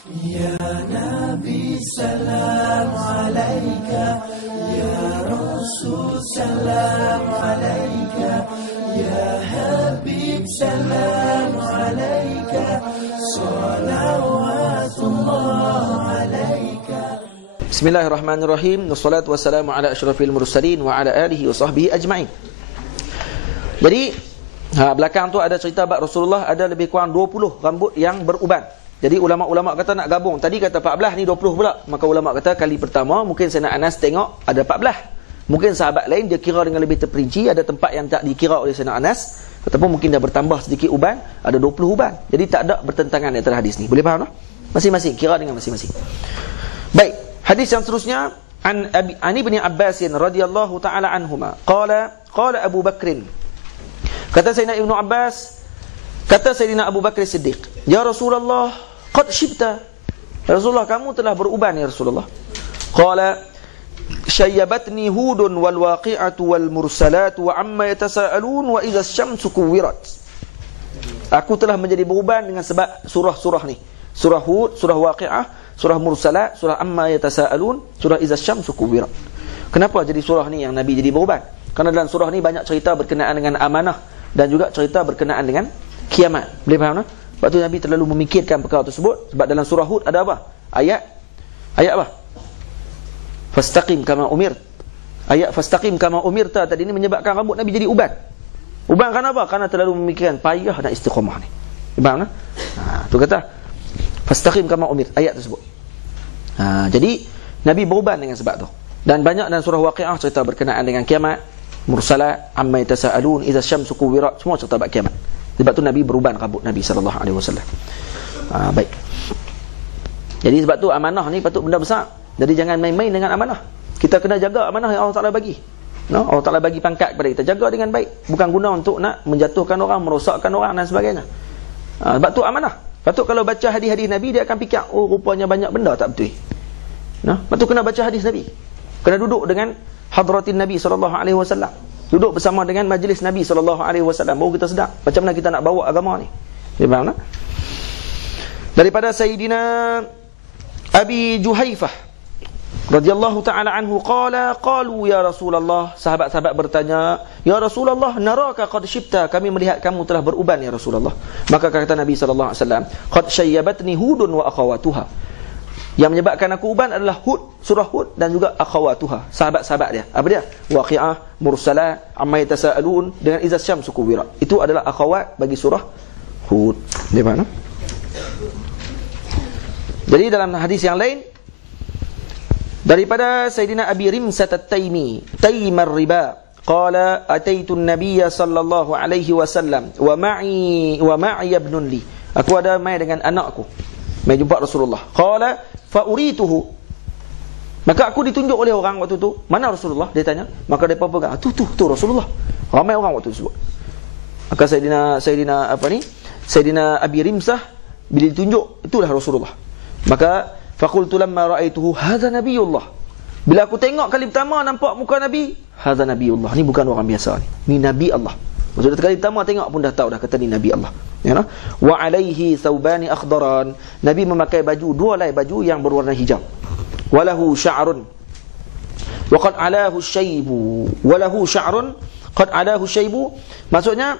Ya Nabi salam alaika, Ya Rasul salam alaika, Ya Habib salam alaika, salawatullah alaika. Bismillahirrahmanirrahim. Wassalatu wassalamu ala asyrafil mursalin wa ala alihi wa sahbihi ajma'in. Jadi belakang tu ada cerita bab Rasulullah ada lebih kurang 20 rambut yang beruban. Jadi ulama-ulama kata nak gabung. Tadi kata 14, ni 20 pula. Maka ulama kata kali pertama mungkin Sayyidina Anas tengok ada 14. Mungkin sahabat lain dia kira dengan lebih terperinci, ada tempat yang tak dikira oleh Sayyidina Anas, ataupun mungkin dah bertambah sedikit uban, ada 20 uban. Jadi tak ada bertentangan antara hadis ni. Boleh faham tak? Masing-masing kira dengan masing-masing. Baik, hadis yang seterusnya an Ibn Abbas radhiyallahu taala anhuma qala Abu Bakr, kata Sayyidina Ibnu Abbas, kata Sayyidina Abu Bakr Siddiq, ya Rasulullah, qad shibta, ya Rasulullah kamu telah beruban ya Rasulullah. Qala syayyabatni hudun wal waqi'atu wal mursalat wa amma yatasaalun wa idza asy-syamsu kuwirat. Aku telah menjadi beruban dengan sebab surah-surah ni. Surah Hud, surah Waqi'ah, surah Mursalat, surah Amma yatasaalun, surah idza asy-syamsu kuwirat. Kenapa jadi surah ni yang Nabi jadi beruban? Kerana dalam surah ni banyak cerita berkenaan dengan amanah dan juga cerita berkenaan dengan kiamat. Boleh faham tak? Sebab tu Nabi terlalu memikirkan perkara tersebut. Sebab dalam surah Hud ada apa? Ayat apa? Fastaqim kama umir. Ayat fastaqim kama umirta tadi ni menyebabkan rambut Nabi jadi uban. Uban kerana apa? Kerana terlalu memikirkan payah dan istiqamah ni. Faham tak? Tu kata fastaqim kama umir, ayat tersebut. Jadi Nabi beruban dengan sebab tu. Dan banyak dalam surah Waqi'ah cerita berkenaan dengan kiamat, Mursalat, amma yatasaalun, idza asy-syamsu kuwirat, semua cerita bab kiamat. Sebab tu Nabi beruban rambut Nabi sallallahu alaihi wasallam. Baik. Jadi sebab tu amanah ni patut benda besar. Jadi jangan main-main dengan amanah. Kita kena jaga amanah yang Allah Taala bagi. Allah Taala bagi pangkat kepada kita, jaga dengan baik. Bukan guna untuk nak menjatuhkan orang, merosakkan orang dan sebagainya. Sebab tu amanah. Patut kalau baca hadis-hadis Nabi dia akan fikir, oh rupanya banyak benda tak betul. Lepas tu kena baca hadis Nabi. Kena duduk dengan hadratin Nabi sallallahu alaihi wasallam. Duduk bersama dengan majlis Nabi sallallahu alaihi wasallam, baru kita sedar macam mana kita nak bawa agama ni. Faham tak? Daripada Sayyidina Abi Juhaifah radhiyallahu taala anhu qalu ya Rasulullah, sahabat-sahabat bertanya, ya Rasulullah, naraka qad shibta, kami melihat kamu telah beruban ya Rasulullah. Maka kata Nabi sallallahu alaihi wasallam, qad syayyabatni hudun wa akhawatuha. Yang menyebabkan aku uban adalah Hud, surah Hud dan juga akhawatuha, sahabat-sahabat dia. Apa dia? Waqi'ah, Mursalat, amma yatasaalun dengan idza asy-syamsu kuwirat. Itu adalah akhawat bagi surah Hud. Di mana? Jadi dalam hadis yang lain daripada Sayyidina Abi Rimsah at-Taimi, Taimar riba, qala ataitu an-nabiy sallallahu alaihi wasallam wa ma'i ibnun li. Aku ada mai dengan anakku, mai jumpa Rasulullah. Qala fa urituhu, maka aku ditunjuk oleh orang waktu tu. Mana Rasulullah? Dia tanya. Maka depa pegang, tu Rasulullah. Ramai orang waktu tersebut. Maka Sayyidina Abi Rimsah bila ditunjuk, itulah Rasulullah. Maka faqultu lamma ra'aituhu hadza nabiyullah. Bila aku tengok kali pertama nampak muka Nabi, hadza nabiyullah, ni bukan orang biasa ni Nabi Allah. Maksudnya kali pertama tengok pun dah tahu dah kata ni Nabi Allah. Ya no? Wa alaihi thawbani akhdaran. Nabi memakai dua helai baju yang berwarna hijau. Walahu sya'run wa qad alahu syaibu. Walahu sya'run qad alahu syaibu. Maksudnya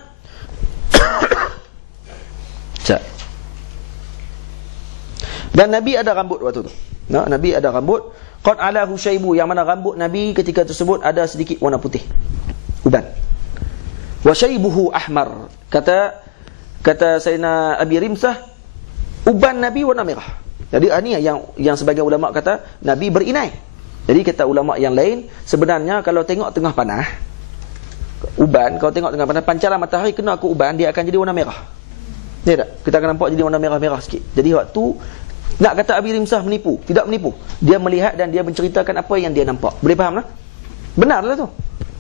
dan Nabi ada rambut waktu tu. Nabi ada rambut qad alahu syaibu, yang mana rambut Nabi ketika tersebut ada sedikit warna putih, uban. Wa syaibuhu ahmar. Kata Sayyidina Abi Rimsah, uban Nabi warna merah. Jadi ini yang sebagian ulama kata Nabi berinai. Jadi kata ulama yang lain, sebenarnya kalau tengok tengah panas uban, kalau tengok tengah panas pancaran matahari kena ke uban, dia akan jadi warna merah. Ya tak? Kita akan nampak jadi warna merah-merah sikit. Jadi waktu nak kata Abi Rimsah menipu, tidak menipu. Dia melihat dan dia menceritakan apa yang dia nampak. Boleh faham tak? Benarlah tu.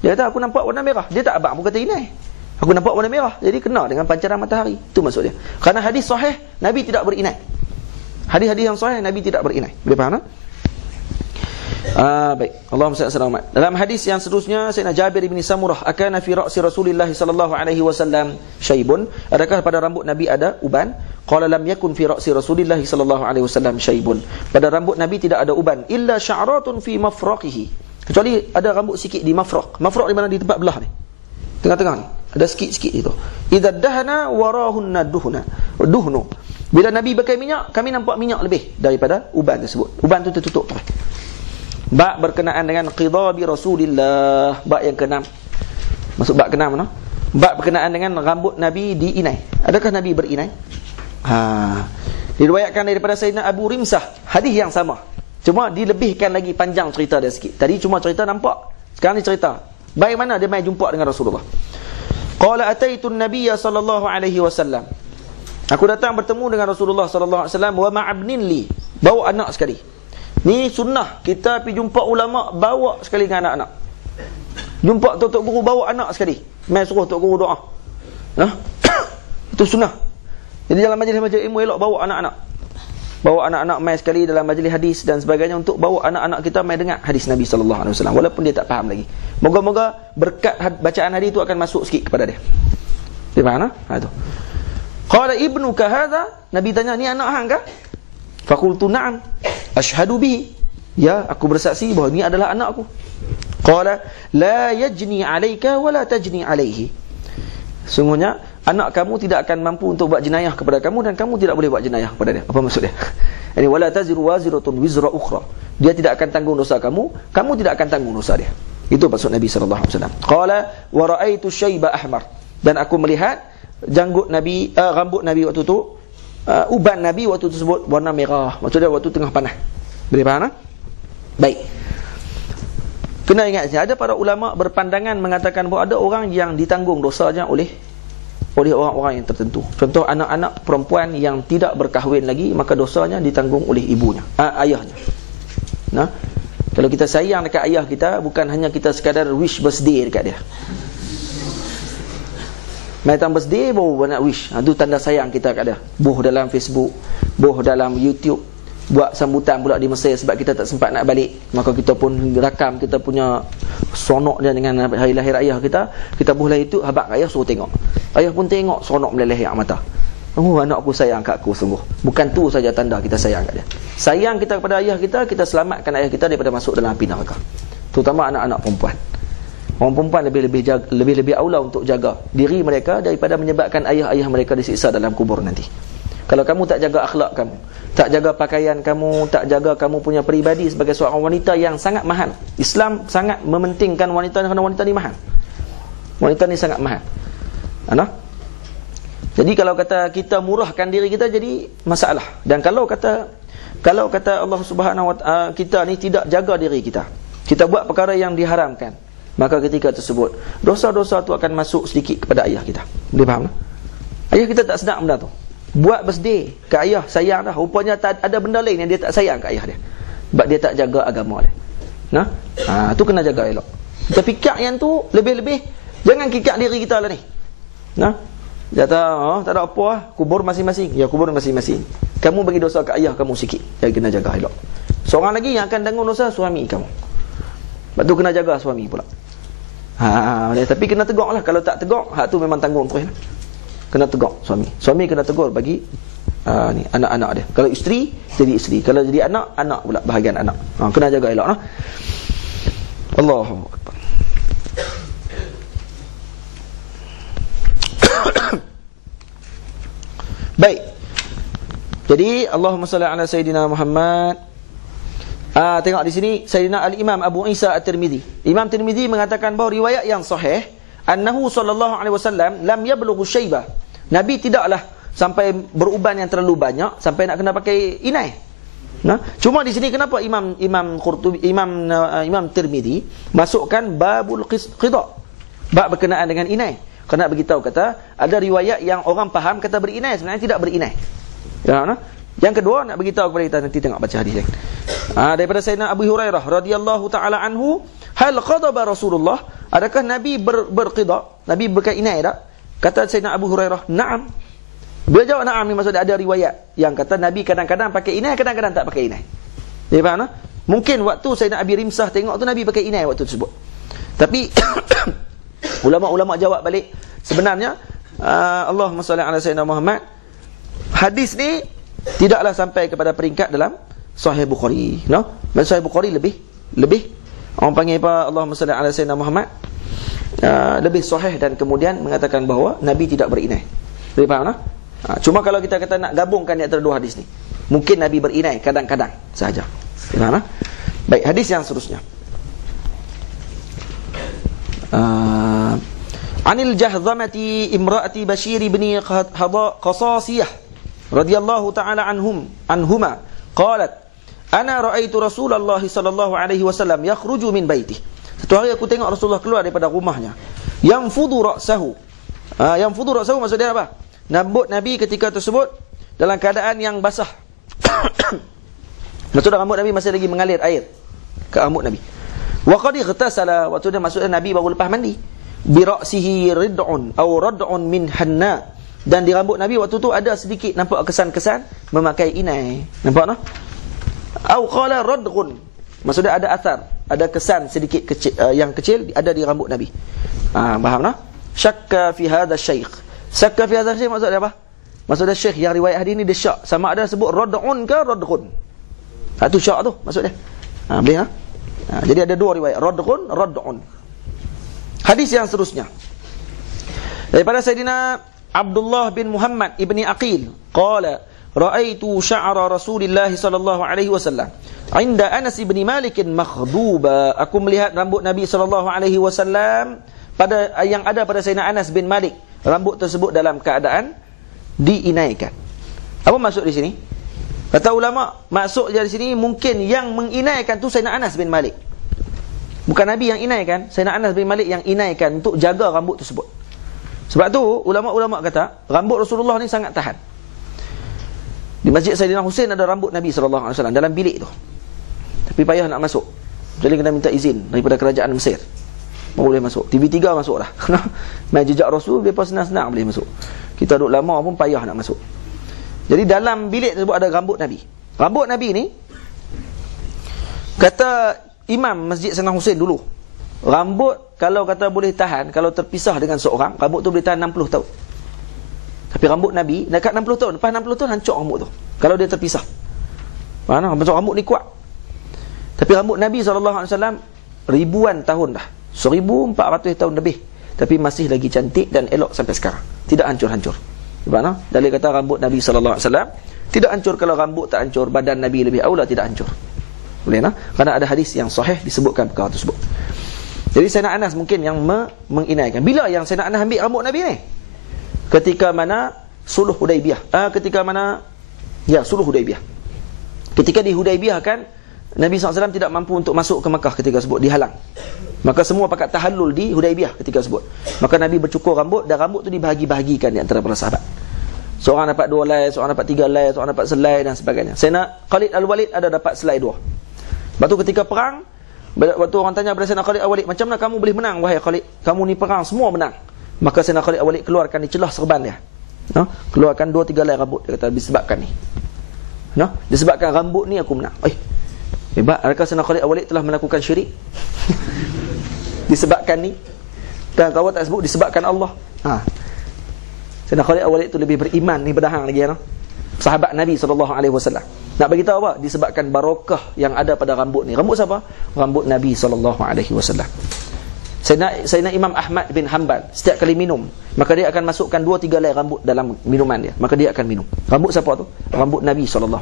Dia kata aku nampak warna merah. Dia tak abang pun kata ini. Aku nampak warna merah. Jadi kena dengan pancaran matahari. Itu maksud dia. Kerana hadis sahih Nabi tidak berinai. Hadis-hadis yang sahih Nabi tidak berinai. Boleh faham tak? Baik. Allahumma salli ala Muhammad. Dalam hadis yang seterusnya, Sayyidina Jabir bin Samurah, akana fi ra'si Rasulillah sallallahu alaihi wasallam syaibun? Adakah pada rambut Nabi ada uban? Qala lam yakun fi ra'si Rasulillah sallallahu alaihi wasallam syaibun. Pada rambut Nabi tidak ada uban, illa sya'ratun fi mafraqihi. Kecuali ada rambut sikit di mafraq. Mafraq di mana? Di tempat belah ni. Tengah-tengah ni. Ada sikit-sikit itu. Idza dahana warahunna duhnu. Bila Nabi pakai minyak, kami nampak minyak lebih daripada uban tersebut. Uban tu tertutup terus. Bab berkenaan dengan qidabi Rasulillah. Bab yang ke-6. Masuk bab ke-6 no? Bab berkenaan dengan rambut Nabi di inai. Adakah Nabi berinai? Diriwayatkan daripada Sayyidina Abu Rimsah, hadis yang sama. Cuma dilebihkan lagi panjang cerita dia sikit. Tadi cuma cerita nampak. Sekarang ni cerita. Bagaimana dia mai jumpa dengan Rasulullah. Qala ataitu an-nabiy sallallahu alaihi wasallam. Aku datang bertemu dengan Rasulullah sallallahu alaihi wasallam wa ma'abnin li. Bawa anak sekali. Ni sunnah kita pergi jumpa ulama bawa sekali dengan anak-anak. Jumpa tok guru bawa anak sekali. Mai suruh tok guru doa. Itu sunnah. Jadi dalam majlis-majlis ilmu elok bawa anak-anak. Bawa anak-anak mai sekali dalam majlis hadis dan sebagainya untuk bawa anak-anak kita mai dengar hadis Nabi sallallahu alaihi wasallam walaupun dia tak faham lagi. Moga-moga berkat bacaan hadis itu akan masuk sikit kepada dia. Di mana? Itu. Qala ibnuka hadha? Nabi tanya, ni anak hang ke? Faqultu na'am. Ashhadu bihi. Ya, aku bersaksi bahawa ini adalah anakku. Qala la yajni 'alaika wa la tajni 'alaihi. Sungguhnya anak kamu tidak akan mampu untuk buat jenayah kepada kamu dan kamu tidak boleh buat jenayah kepada dia. Apa maksud dia? Ini wala taziru waziratun wizra ukhra. Dia tidak akan tanggung dosa kamu, kamu tidak akan tanggung dosa dia. Itu maksud Nabi sallallahu alaihi wasallam. Qala wa ra'aitu syaiba ahmar. Dan aku melihat janggut Nabi, rambut Nabi waktu itu, uban Nabi waktu tersebut warna merah. Maksudnya waktu tengah panas. Boleh faham? Baik. Kena ingat, ada para ulama berpandangan mengatakan bahawa ada orang yang ditanggung dosanya oleh orang-orang yang tertentu. Contoh anak-anak perempuan yang tidak berkahwin lagi, maka dosanya ditanggung oleh ibunya, ayahnya. Nah, kalau kita sayang dekat ayah kita, bukan hanya kita sekadar wish birthday dekat dia. Main birthday baru nak wish. Itu tanda sayang kita kat dia. Boh dalam Facebook, boh dalam YouTube, buat sambutan pula di Mesir sebab kita tak sempat nak balik. Maka kita pun rakam kita punya sonok dia dengan hari lahir ayah kita. Kita boh lah itu, habaq ayah suruh tengok. Ayah pun tengok, sonok meleleh air mata. Oh, anak aku sayang kat aku sungguh. Bukan tu saja tanda kita sayang kat dia. Sayang kita kepada ayah kita, kita selamatkan ayah kita daripada masuk dalam api neraka. Terutama anak-anak perempuan. Orang perempuan lebih aula untuk jaga diri mereka daripada menyebabkan ayah-ayah mereka disiksa dalam kubur nanti. Kalau kamu tak jaga akhlak kamu, tak jaga pakaian kamu, tak jaga kamu punya peribadi sebagai seorang wanita yang sangat mahal. Islam sangat mementingkan wanita kerana wanita ni mahal. Wanita ni sangat mahal. Jadi kalau kata kita murahkan diri kita, jadi masalah. Dan kalau kata Allah Subhanahu wa taala kita ni tidak jaga diri kita, kita buat perkara yang diharamkan, maka ketika tersebut dosa-dosa tu akan masuk sedikit kepada ayah kita. Boleh faham tak? Ayah kita tak sedap benda tu. Buat birthday ke ayah, sayang dah. Rupanya tak ada benda lain yang dia tak sayang ke ayah dia. Sebab dia tak jaga agama dia. Tu kena jaga elok. Kita fikir yang tu lebih-lebih. Jangan kikak diri kita lah ni. Kata, tak ada apa lah. Kubur masing-masing. Ya, kubur masing-masing. Kamu bagi dosa ke ayah kamu sikit. Jadi kena jaga elok. Seorang lagi yang akan tanggung dosa, suami kamu. Sebab tu kena jaga suami pula. Tapi kena tegur lah. Kalau tak tegur, hak tu memang tanggung terus lah. Kena tegur suami. Suami kena tegur bagi ni anak-anak dia. Kalau isteri, jadi isteri. Kalau jadi anak, anak pula bahagian anak. Kena jaga elok. Allahu Akbar. Baik. Jadi Allahumma salli ala Sayyidina Muhammad. Tengok di sini Sayyidina Al-Imam Abu Isa At-Tirmidzi. Imam Tirmidzi mengatakan bahawa riwayat yang sahih, annahu sallallahu alaihi wasallam lam yablughu syaiba. Nabi tidaklah sampai beruban yang terlalu banyak sampai nak kena pakai inai. Cuma di sini kenapa Imam Tirmidzi masukkan babul qida, bab berkenaan dengan inai. Kena beritahu kata ada riwayat yang orang faham kata berinai, sebenarnya tidak berinai. Yang kedua nak beritahu kepada kita, nanti tengok baca hadis lain. Daripada Sayyidina Abu Hurairah radhiyallahu taala anhu, hal qadaba Rasulullah? Adakah Nabi berqida? Nabi berkainai tak? Kata Sayyidina Abu Hurairah, na'am. Bila jawab na'am ni maksudnya ada riwayat yang kata Nabi kadang-kadang pakai inai, kadang-kadang tak pakai inai. Dia faham tak? Mungkin waktu Sayyidina Abi Rimsah tengok tu Nabi pakai inai waktu tersebut. Tapi ulama-ulama jawab balik, sebenarnya Allahumma salli ala Sayyidina Muhammad, hadis ni tidaklah sampai kepada peringkat dalam Sahih Bukhari, no? Dan Sahih Bukhari lebih orang panggil apa, Allahumma salli ala Sayyidina Muhammad, lebih sahih, dan kemudian mengatakan bahawa Nabi tidak berinai. Boleh faham, no? Cuma kalau kita kata nak gabungkan di antara dua hadis ni, mungkin Nabi berinai kadang-kadang sahaja. Faham, no? Baik, hadis yang seterusnya. Anil Jahdhamati imra'ati Bashir ibn Qasasiyah radhiyallahu ta'ala anhuma qalat ana ra'aitu Rasulullah sallallahu alaihi wasallam yakhruju min baitihi. Satu hari aku tengok Rasulullah keluar daripada rumahnya. Yanfudhu ra'sahu. Yanfudhu ra'sahu maksudnya apa? Rambut Nabi ketika tersebut dalam keadaan yang basah. Maksudnya rambut Nabi masih lagi mengalir air ke rambut Nabi. Wa qad ightasala, waktu dia maksudnya Nabi baru lepas mandi. Bi ra'sihi rid'un aw rad'un min hanna, dan di rambut Nabi waktu tu ada sedikit nampak kesan-kesan memakai inai. Nampak, no? Au qala radghun, maksudnya ada asar, ada kesan sedikit kecil, yang kecil ada di rambut Nabi. Faham, no? Syakka fi hadha syekh. Syakka fi hadha syekh maksudnya apa? Maksudnya syekh yang riwayat hadis ni dia syak, sama ada sebut rad'un ke radghun. Satu syak tu maksudnya. Boleh, ha? Jadi ada dua riwayat, radghun, rad'un. Hadis yang seterusnya daripada Sayyidina Abdullah bin Muhammad ibni Aqil qala ra'aitu sya'ra Rasulillah sallallahu alaihi wasallam 'inda Anas bin Malik makhduba. Aku melihat rambut Nabi sallallahu alaihi wasallam pada yang ada pada Sayyidina Anas bin Malik, rambut tersebut dalam keadaan diinaikan. Apa maksud di sini? Kata ulama, maksudnya di sini mungkin yang menginaikan tu Sayyidina Anas bin Malik. Bukan Nabi yang inaikan, Sayyidina Anas bin Malik yang inaikan untuk jaga rambut tersebut. Sebab tu ulama-ulama kata rambut Rasulullah ni sangat tahan. Di Masjid Sayyidina Husain ada rambut Nabi sallallahu alaihi wasallam dalam bilik tu. Tapi payah nak masuk. Jadi kena minta izin daripada kerajaan Mesir. Baru boleh masuk. TV3 masuk dah. Main jejak Rasul depa senang-senang boleh masuk. Kita duduk lama pun payah nak masuk. Jadi dalam bilik tersebut ada rambut Nabi. Rambut Nabi ni kata Imam Masjid Sayyidina Husain dulu, rambut kalau kata boleh tahan, kalau terpisah dengan seorang, rambut tu boleh tahan 60 tahun. Tapi rambut Nabi dekat 60 tahun, lepas 60 tahun hancur rambut tu kalau dia terpisah. Mana macam rambut ni kuat. Tapi rambut Nabi SAW ribuan tahun dah, 1400 tahun lebih, tapi masih lagi cantik dan elok sampai sekarang, tidak hancur-hancur. Mana dalil kata rambut Nabi SAW tidak hancur. Kalau rambut tak hancur, badan Nabi lebih aula tidak hancur. Boleh, nah? Karena ada hadis yang sahih disebutkan perkara tersebut. Jadi Sayyidina Anas mungkin yang menginaikan. Bila yang Sayyidina Anas ambil rambut Nabi ni? Ketika mana Suluh Hudaibiyah. Suluh Hudaibiyah. Ketika di Hudaibiyah kan Nabi SAW tidak mampu untuk masuk ke Makkah ketika tersebut, dihalang. Maka semua pakat tahallul di Hudaibiyah ketika tersebut. Maka Nabi bercukur rambut, dan rambut tu dibahagi-bahagikan di antara para sahabat. Seorang dapat 2 helai, seorang dapat 3 helai, seorang dapat selai dan sebagainya. Sayyidina Khalid Al-Walid ada dapat selai 2. Lepas tu ketika perang, waktu orang tanya kepada Sayyidina Khalid Al-Walid, macam mana kamu boleh menang wahai Khalid? Kamu ni perang semua menang. Maka Sayyidina Khalid Al-Walid keluarkan di celah serban dia. Keluarkan 2-3 helai rambut. Dia kata disebabkan ni. Disebabkan rambut ni aku menang. Hebat. Adakah Sayyidina Khalid Al-Walid telah melakukan syirik? Disebabkan ni. Dan kalau tak sebut disebabkan Allah. Sayyidina Khalid Al-Walid tu lebih beriman ni berdahang lagi, sahabat Nabi SAW. Nak bagi tahu apa? Disebabkan barakah yang ada pada rambut ni. Rambut siapa? Rambut Nabi SAW. Sayyidina Imam Ahmad bin Hanbal setiap kali minum, maka dia akan masukkan 2-3 helai rambut dalam minuman dia. Maka dia akan minum. Rambut siapa tu? Rambut Nabi SAW.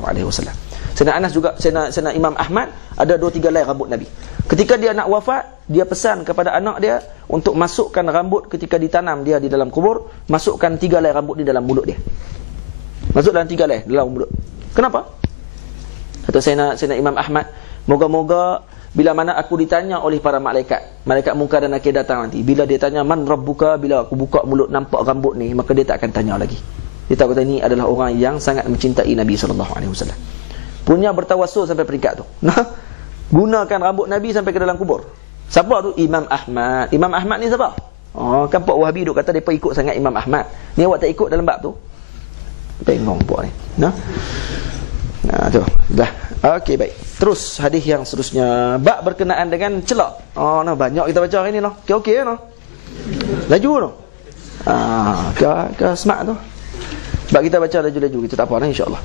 Sayyidina Anas juga, Sayyidina Imam Ahmad ada 2-3 helai rambut Nabi. Ketika dia nak wafat, dia pesan kepada anak dia untuk masukkan rambut ketika ditanam dia di dalam kubur, masukkan 3 helai rambut di dalam mulut dia. Masuk dalam 3 helai dalam mulut. Kenapa? Kata Sayyidina Imam Ahmad, moga-moga bila mana aku ditanya oleh para malaikat munkar dan nakir datang nanti, bila dia tanya man rabbuka, bila aku buka mulut nampak rambut ni, maka dia tak akan tanya lagi. Dia tahu kata ini adalah orang yang sangat mencintai Nabi SAW. Punya bertawassul sampai peringkat tu. Gunakan rambut Nabi sampai ke dalam kubur. Siapa tu? Imam Ahmad. Imam Ahmad ni siapa? Kan Pak Wahabi duk kata mereka ikut sangat Imam Ahmad. Ni awak tak ikut dalam bab tu? Bengong puak ni. Nah, tu. Dah. Okey, baik. Terus hadis yang seterusnya, bab berkenaan dengan celak. Oh, nah banyak kita baca hari ni noh. Okey noh. Laju noh. Ke smart tu. Sebab kita baca laju-laju kita tak apa lah insya-Allah.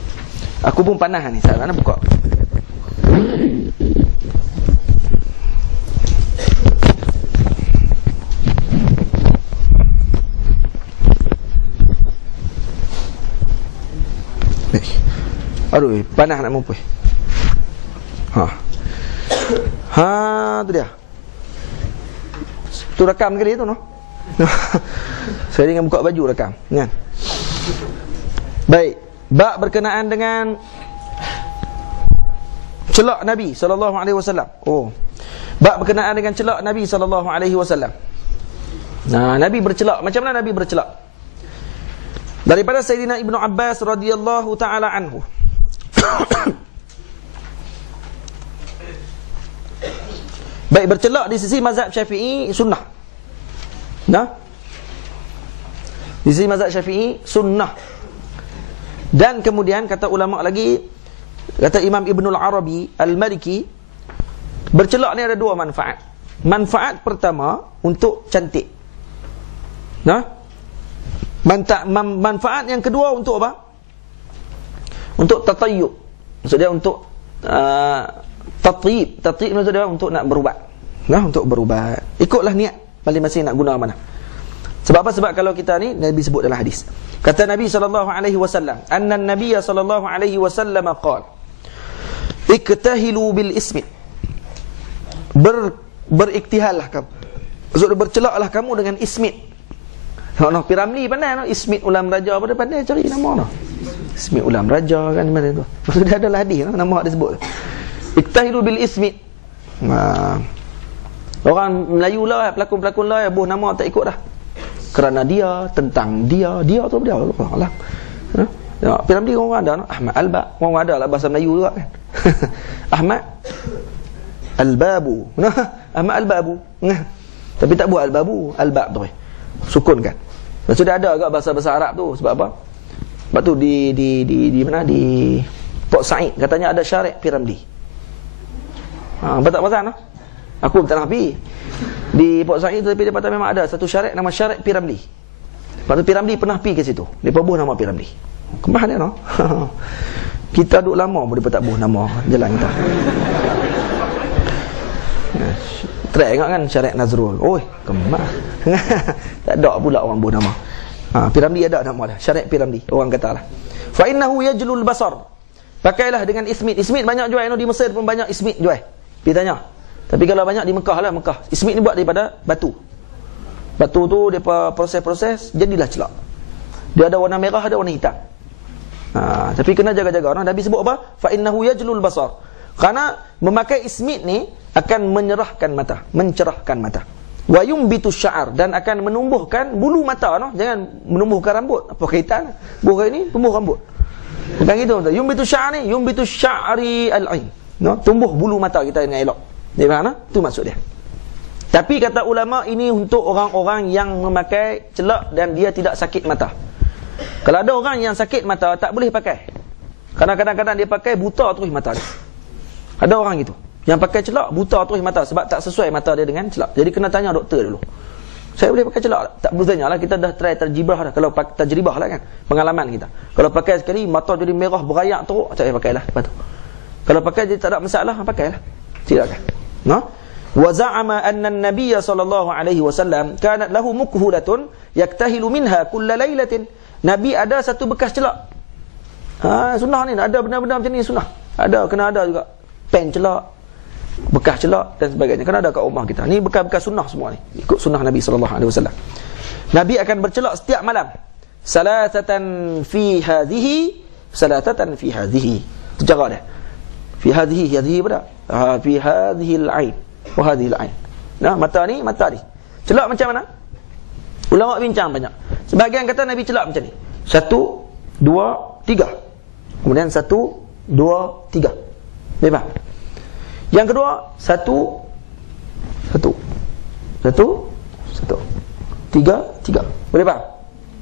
Aku pun panas ni, saya nak buka. Aduh, panas nak mampu. Tu dia. Tu rakam kali tu noh. Saya dengan buka baju rakam, kan? Baik, bab berkenaan dengan celak Nabi sallallahu alaihi wasallam. Oh. Bab berkenaan dengan celak Nabi sallallahu alaihi wasallam. Nah, Nabi bercelak. Macam mana Nabi bercelak? Daripada Sayyidina Ibnu Abbas radhiyallahu taala anhu. Baik, bercelak di sisi mazhab Syafi'i sunnah. Nah, di sisi mazhab Syafi'i sunnah. Dan kemudian kata ulama lagi, kata Imam Ibnul Arabi Al-Maliki, bercelak ni ada dua manfaat. Manfaat pertama untuk cantik. Nah, manfaat yang kedua untuk apa? Untuk tatayyub. Maksudnya untuk tatyib. Tatyib maksudnya untuk nak berubat. Nah, untuk berubat. Ikutlah niat masing-masing nak guna mana. Sebab apa? Sebab kalau kita ni Nabi sebut dalam hadis. Kata Nabi sallallahu alaihi wasallam, "Anna an-nabiy sallallahu alaihi wasallam qala, iktahilu bil ismi." Beriktihallah kamu. Maksudnya bercelaklah kamu dengan ismit. Noh Piramli pandai noh, ismit ulam raja pada pandai cari nama noh. Ismit ulam raja kan mana tu. Maksudnya adalah hadis noh, nama dia sebut. Iktahilu bil ismit. Orang Melayu lah, pelakon-pelakon lah, buh nama tak ikut dah. Kerana dia, tentang dia tu dia Allah. Ya, Piramli orang ada, no? Ahmad Alba, orang ada lah bahasa Melayu juga kan. Ahmad Al-Babu. Ahmad Al-Babu. Tapi tak buat Al-Babu, Al-Bab tu. Sukun kan. Dan sudah ada agak bahasa-bahasa Arab tu, sebab apa? Sebab tu di mana, di Port Said katanya ada syariat Piramli. Betul tak pasal no? Aku tak nak pergi di Port Said tu, tapi dia kata memang ada satu syariat nama syariat Piramli. Lepas tu Piramli pernah pergi ke situ. Dia buh nama Piramli. Kemah dia no? Kita duduk lama pun dia tak buh nama jalan kita. Try ingat kan syariat Nazrul. Oi, kemah. Tak ada pula orang buh nama. Piramli ada nama dia. Syariat Piramli. Orang katalah. Fa innahu yajlul basar. Pakailah dengan ismit. Ismit banyak jual no, di Mesir pun banyak ismit jual. Pergi tanya. Tapi kalau banyak di Mekah lah, Mekah. Ismit ni buat daripada batu. Batu tu depa proses-proses jadilah celak. Dia ada warna merah, ada warna hitam. Tapi kena jaga-jaga. Nabi sebut apa? Fa innahu yajlul basar. Karena memakai ismit ni akan menyerahkan mata, mencerahkan mata. Wa yumbitu sya'ar, dan akan menumbuhkan bulu mata no. Jangan menumbuhkan rambut. Apa kaitan? Bukan ini tumbuh rambut. Bukan gitu. Yumbitu sya'ar ni, yumbitu sya'ri al-ain. No, tumbuh bulu mata kita dengan elok. Dia faham? Tu maksud dia. Tapi kata ulama ini untuk orang-orang yang memakai celak dan dia tidak sakit mata. Kalau ada orang yang sakit mata tak boleh pakai. Karena kadang-kadang dia pakai buta terus mata dia. Ada orang gitu. Yang pakai celak buta terus mata sebab tak sesuai mata dia dengan celak. Jadi kena tanya doktor dulu. Saya boleh pakai celak? Tak boleh tanyalah, kita dah try tajribah dah. Kalau tajribah lah kan, pengalaman kita. Kalau pakai sekali mata jadi merah berayak teruk, tak payah pakailah. Lepas tu. Kalau pakai jadi tak ada masalah, pakailah. Silakan. No? Wa za'ama anna an-nabiy sallallahu alaihi wasallam kanat lahu mukhulatun yaktahilu minha kull lailatin. Nabi ada satu bekas celak. Sunnah ni ada benda-benda macam ni sunnah. Ada, kena ada juga. Pen celak, bekas celak dan sebagainya. Kena ada kat rumah kita. Ni bekas-bekas sunnah semua ni. Ikut sunnah Nabi sallallahu alaihi wasallam. Nabi akan bercelak setiap malam. Salatatan fi hadhihi, salatatan fi hadhihi. Itu cara dia. Fi hadhihi pada fi hadhihi al-ain wa hadhihi al-ain. Nah, mata ni. Celak macam mana? Ulama bincang banyak. Sebahagian kata Nabi celak macam ni. 1 2 3. Kemudian 1 2 3. Memang. Yang kedua 1 3. Boleh faham?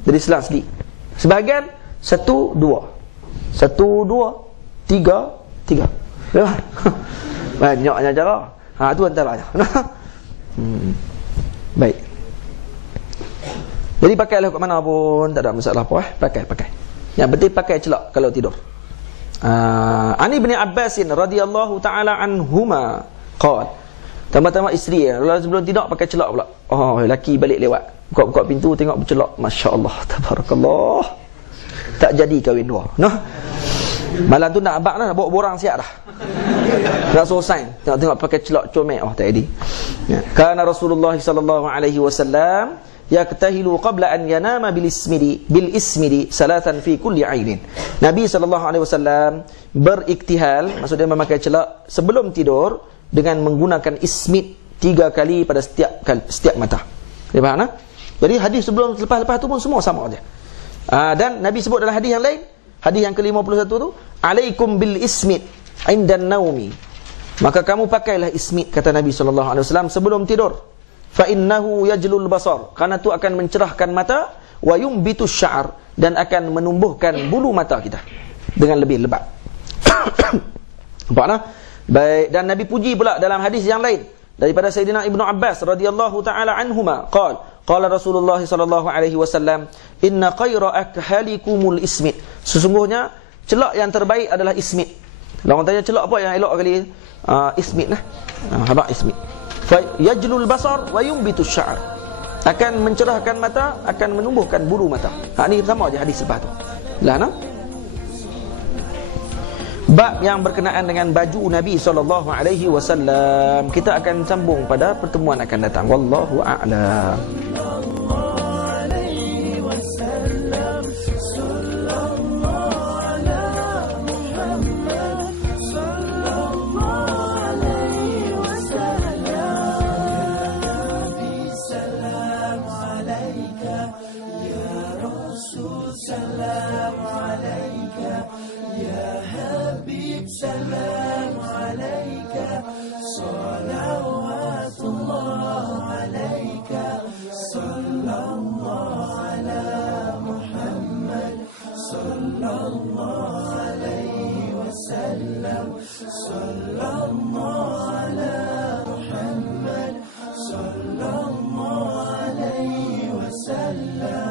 Jadi selang sedikit. Sebahagian 1 2 1 2 Tiga. Banyaknya cara. Tu antaranya. Baik. Jadi pakailah kat mana pun, tak ada masalah apa. Pakai. Yang penting pakai celak kalau tidur. Ani bin Abbas radhiyallahu taala anhuma qala, tambah-tambah isteri sebelum tidur pakai celak pula. Lelaki balik lewat, buka pintu tengok bercelak, masya-Allah, tabarakallah. Tak jadi kahwin dua. Malam tu nak abang dah, bawa borang siap dah. Nak selesai. Tengok pakai celak comel. Tak jadi. Kana Rasulullah sallallahu alaihi wasallam yaktahilu qabla an yanama bil ismidi salatan fi kulli ainin. Nabi sallallahu alaihi wasallam beriktihal, maksudnya memakai celak sebelum tidur dengan menggunakan ismid 3 kali pada setiap mata. Dia faham tak? Jadi hadis sebelum lepas tu pun semua sama aja. Dan Nabi sebut dalam hadis yang lain, hadis yang ke-51 tu, alaikum bil ismid indan naumi. Maka kamu pakailah ismid, kata Nabi sallallahu alaihi wasallam, sebelum tidur. Fa innahu yajlul basar, karena itu akan mencerahkan mata, wa yumbitu sya'ar, dan akan menumbuhkan bulu mata kita dengan lebih lebat. Nampak tak? Baik, dan Nabi puji pula dalam hadis yang lain daripada Sayyidina Ibnu Abbas radhiyallahu taala anhuma, qala Rasulullah sallallahu alaihi wasallam, inna khaira akhalikumul ismid. Sesungguhnya celak yang terbaik adalah ismid. Kalau orang tanya celak apa yang elok kali, ismid lah. Habaq ismid. Fa yajlul basar wa yumbitu sya'ar. Akan mencerahkan mata, akan menumbuhkan bulu mata. Ini sama aja hadis lepas tu. Lah nah. Bab yang berkenaan dengan baju Nabi sallallahu alaihi wasallam kita akan sambung pada pertemuan akan datang. Wallahu a'lam. سلام عليك صلوات الله عليك صلى الله على محمد صلى الله عليه وسلم صلى الله على محمد صلى الله عليه وسلم